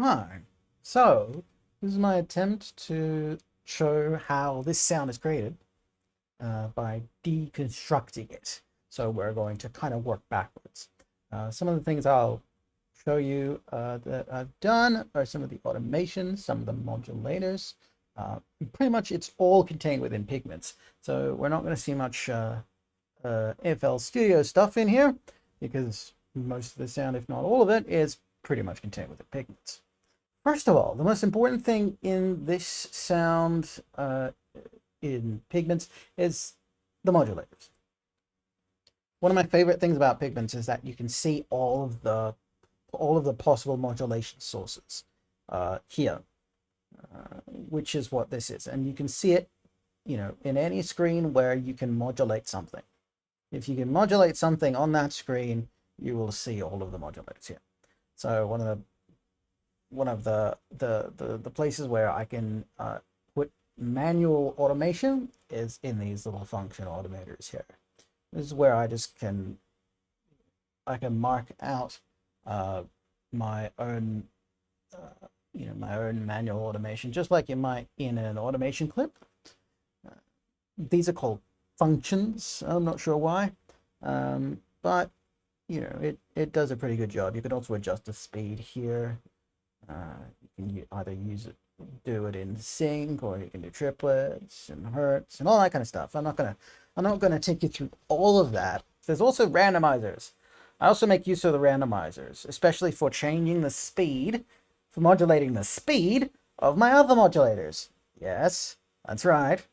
Hi. So, this is my attempt to show how this sound is created by deconstructing it. So we're going to kind of work backwards. Some of the things I'll show you that I've done are some of the automations, some of the modulators. Pretty much it's all contained within Pigments. So we're not going to see much FL Studio stuff in here because most of the sound, if not all of it, is pretty much contained within Pigments. First of all, the most important thing in this sound in Pigments is the modulators. One of my favorite things about Pigments is that you can see all of the possible modulation sources here, which is what this is, and you can see it, in any screen where you can modulate something. If you can modulate something on that screen, you will see all of the modulators here. So one of the places where I can put manual automation is in these little function automators here. This is where I can mark out my own my own manual automation, just like you might in an automation clip. These are called functions. I'm not sure why, but it does a pretty good job. You can also adjust the speed here. You can either do it in sync, or you can do triplets and hertz and all that kind of stuff. I'm not gonna take you through all of that. There's also randomizers. I also make use of the randomizers, especially for changing the speed, for modulating the speed of my other modulators. Yes, that's right.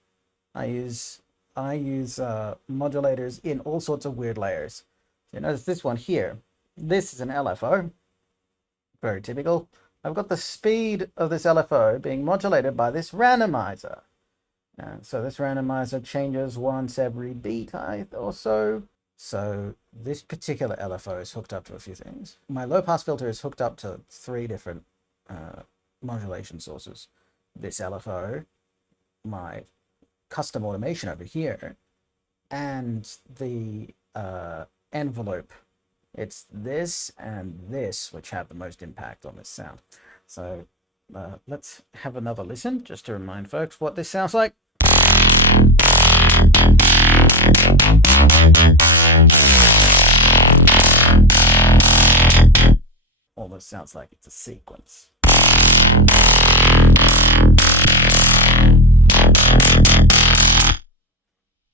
I use modulators in all sorts of weird layers. So notice this one here. This is an LFO. Very typical. I've got the speed of this LFO being modulated by this randomizer. So this randomizer changes once every beat or so. So this particular LFO is hooked up to a few things. My low pass filter is hooked up to 3 different modulation sources. This LFO, my custom automation over here, and the envelope. It's this and this which have the most impact on this sound. So let's have another listen just to remind folks what this sounds like. Almost sounds like it's a sequence.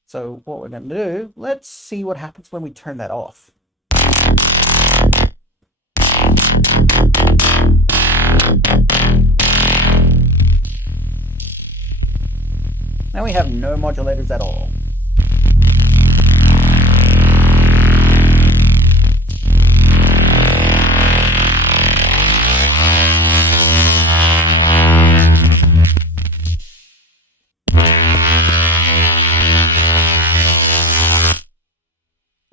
So what we're going to do, let's see what happens when we turn that off. Now we have no modulators at all.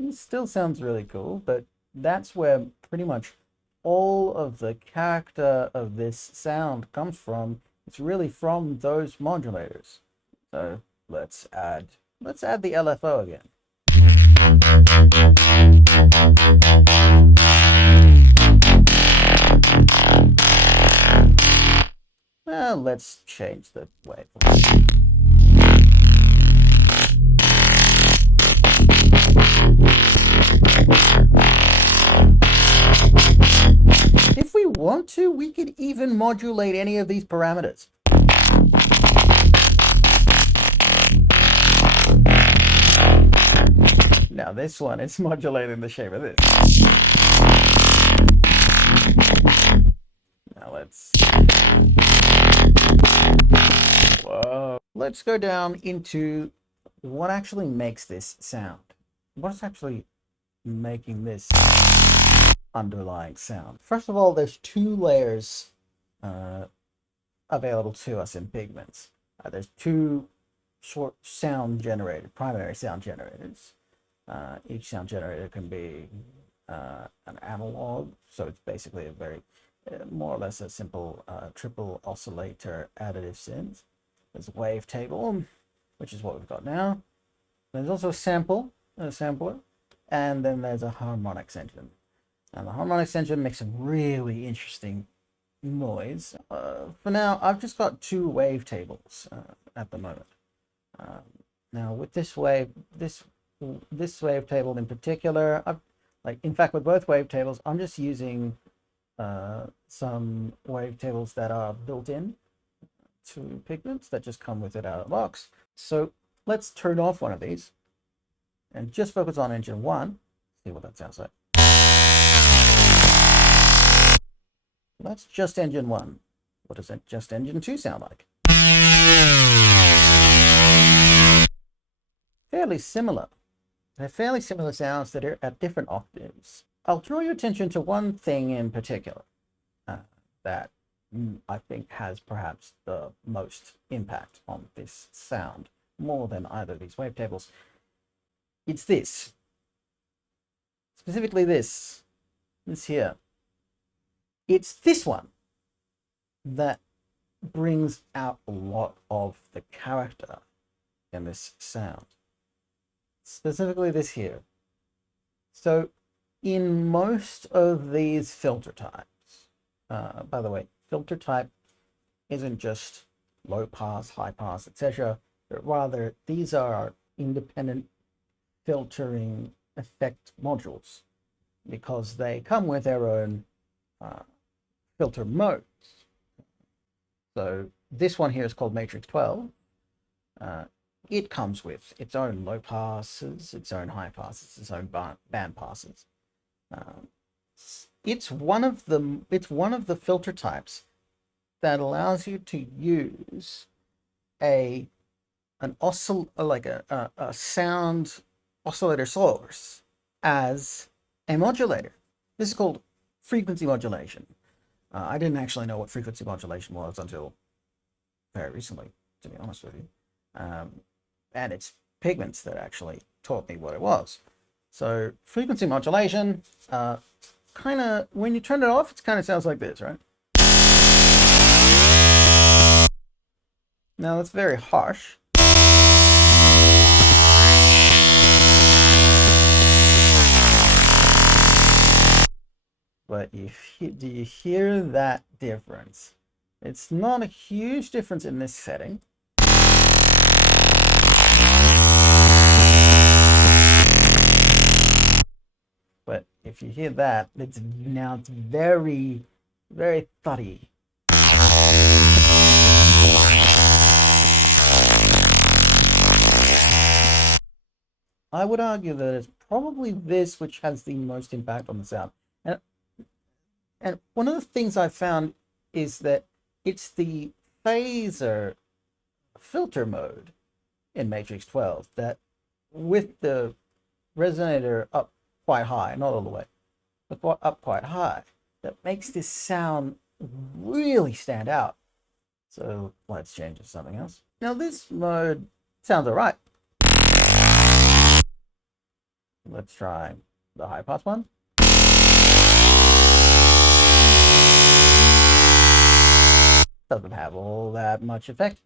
It still sounds really cool, but that's where pretty much all of the character of this sound comes from. It's really from those modulators. So let's add the LFO again. Well, let's change the waveform. If we want to, we could even modulate any of these parameters. Now this one is modulating the shape of this. Now let's go down into what actually makes this sound. What's actually making this underlying sound? First of all, there's 2 layers available to us in Pigments. There's 2 short sound generated, primary sound generators. Each sound generator can be an analog, so it's basically a very more or less a simple triple oscillator additive synth. There's a wavetable, which is what we've got now. There's also a sampler, and then there's a harmonics engine. And the harmonics engine makes some really interesting noise. For now, I've just got two wavetables at the moment. Now with this wavetable in particular, in fact, with both wavetables, I'm just using some wavetables that are built in to Pigments that just come with it out of the box. So let's turn off one of these and just focus on engine one. See what that sounds like. That's just engine one. What does that just engine two sound like? Fairly similar. They're fairly similar sounds that are at different octaves. I'll draw your attention to one thing in particular that I think has perhaps the most impact on this sound, more than either of these wavetables. It's this. Specifically this here. It's this one that brings out a lot of the character in this sound. Specifically this here. So in most of these filter types, by the way, filter type isn't just low pass, high pass, etc., but rather these are independent filtering effect modules because they come with their own filter modes. So this one here is called Matrix 12. It comes with its own low passes, its own high passes, its own band passes. It's one of the filter types that allows you to use a sound oscillator source as a modulator. This is called frequency modulation. I didn't actually know what frequency modulation was until very recently, to be honest with you. And it's Pigments that actually taught me what it was. So frequency modulation, kind of, when you turn it off, it kind of sounds like this, right? Now that's very harsh. But do you hear that difference? It's not a huge difference in this setting. But if you hear that, it's very, very thuddy. I would argue that it's probably this which has the most impact on the sound. And one of the things I found is that it's the phaser filter mode in Matrix 12 that, with the resonator up quite high, not all the way, but up quite high, that makes this sound really stand out. So let's change to something else. Now this mode sounds all right. Let's try the high pass one. Doesn't have all that much effect.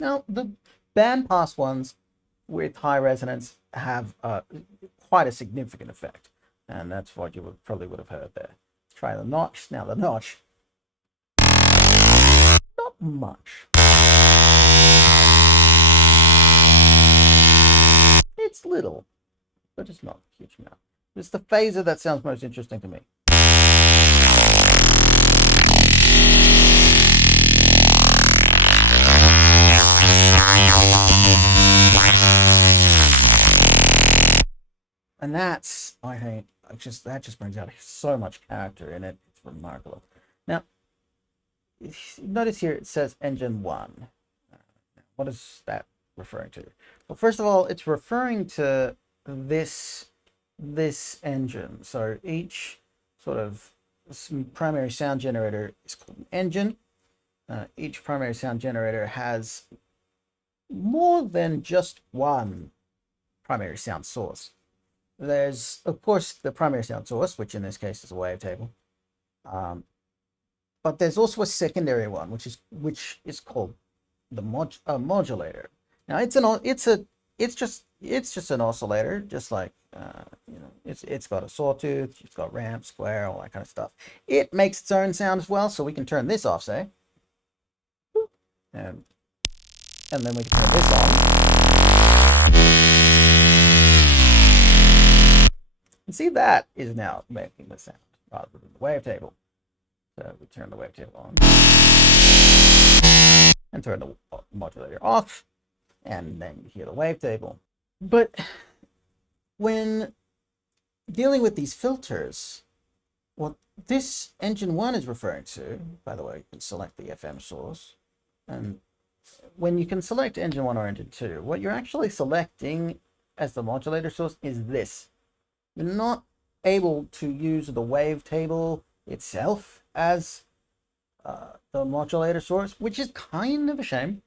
Now, the bandpass ones with high resonance have quite a significant effect, and that's what you probably would have heard there. Let's try the notch. Now, the notch, not much. It's little, but it's not a huge amount. It's the phaser that sounds most interesting to me. And that's, I think, that just brings out so much character in it. It's remarkable. Now, notice here it says engine 1. What is that referring to? Well, first of all, it's referring to this engine. So each sort of primary sound generator is called an engine. Each primary sound generator has more than just one primary sound source. There's, of course, the primary sound source, which in this case is a wavetable. But there's also a secondary one, which is called the modulator. Now it's it's just an oscillator, just like it's got a sawtooth, it's got ramp, square, all that kind of stuff. It makes its own sound as well, so we can turn this off, say, and then we can turn this on. And see, that is now making the sound rather than the wavetable. So we turn the wavetable on and turn the modulator off, and then you hear the wavetable. But when dealing with these filters, what this engine 1 is referring to, by the way, you can select the FM source, and when you can select engine 1 or engine 2, what you're actually selecting as the modulator source is this. You're not able to use the wavetable itself as the modulator source, which is kind of a shame.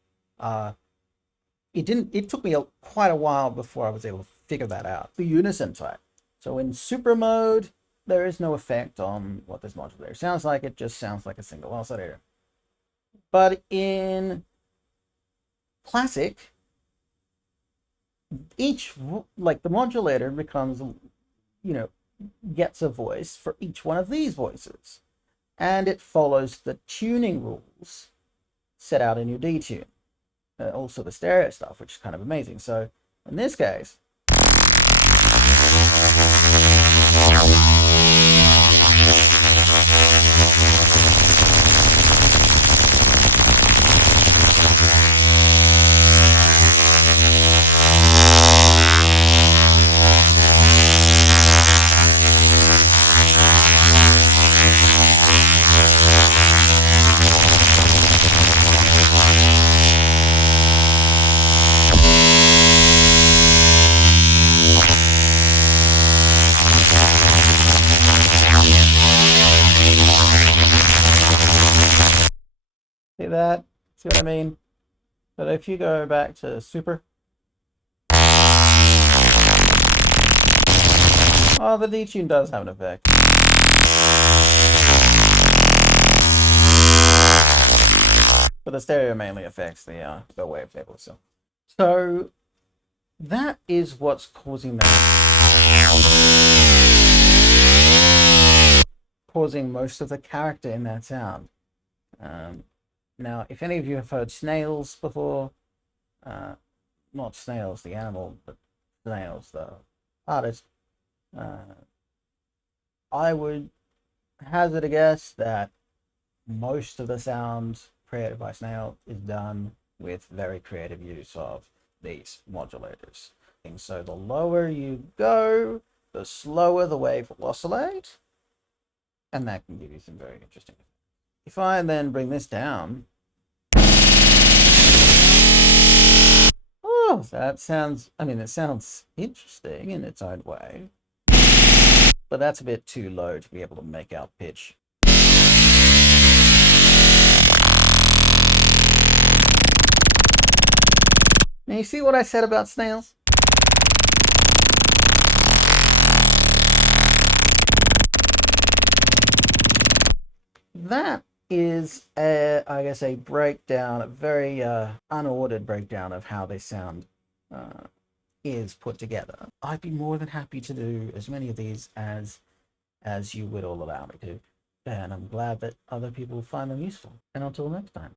It took me quite a while before I was able to figure that out. The unison type. So in super mode, there is no effect on what this modulator sounds like. It just sounds like a single oscillator. But in classic, like the modulator becomes, gets a voice for each one of these voices. And it follows the tuning rules set out in your detune. Also the stereo stuff, which is kind of amazing. So in this case, see that? See what I mean? But if you go back to super, oh, the detune does have an effect. But the stereo mainly affects the wavetable itself. So that is what's causing most of the character in that sound. Now, if any of you have heard snails before, not snails, the animal, but snails, the artist, I would hazard a guess that most of the sound created by snail is done with very creative use of these modulators. And so the lower you go, the slower the wave will oscillate, and that can give you some very interesting. If I then bring this down, oh, that sounds, it sounds interesting in its own way, but that's a bit too low to be able to make out pitch. Now you see what I said about snails? That is, I guess, a breakdown, a very unordered breakdown of how this sound is put together. I'd be more than happy to do as many of these as you would all allow me to, and I'm glad that other people find them useful. And until next time.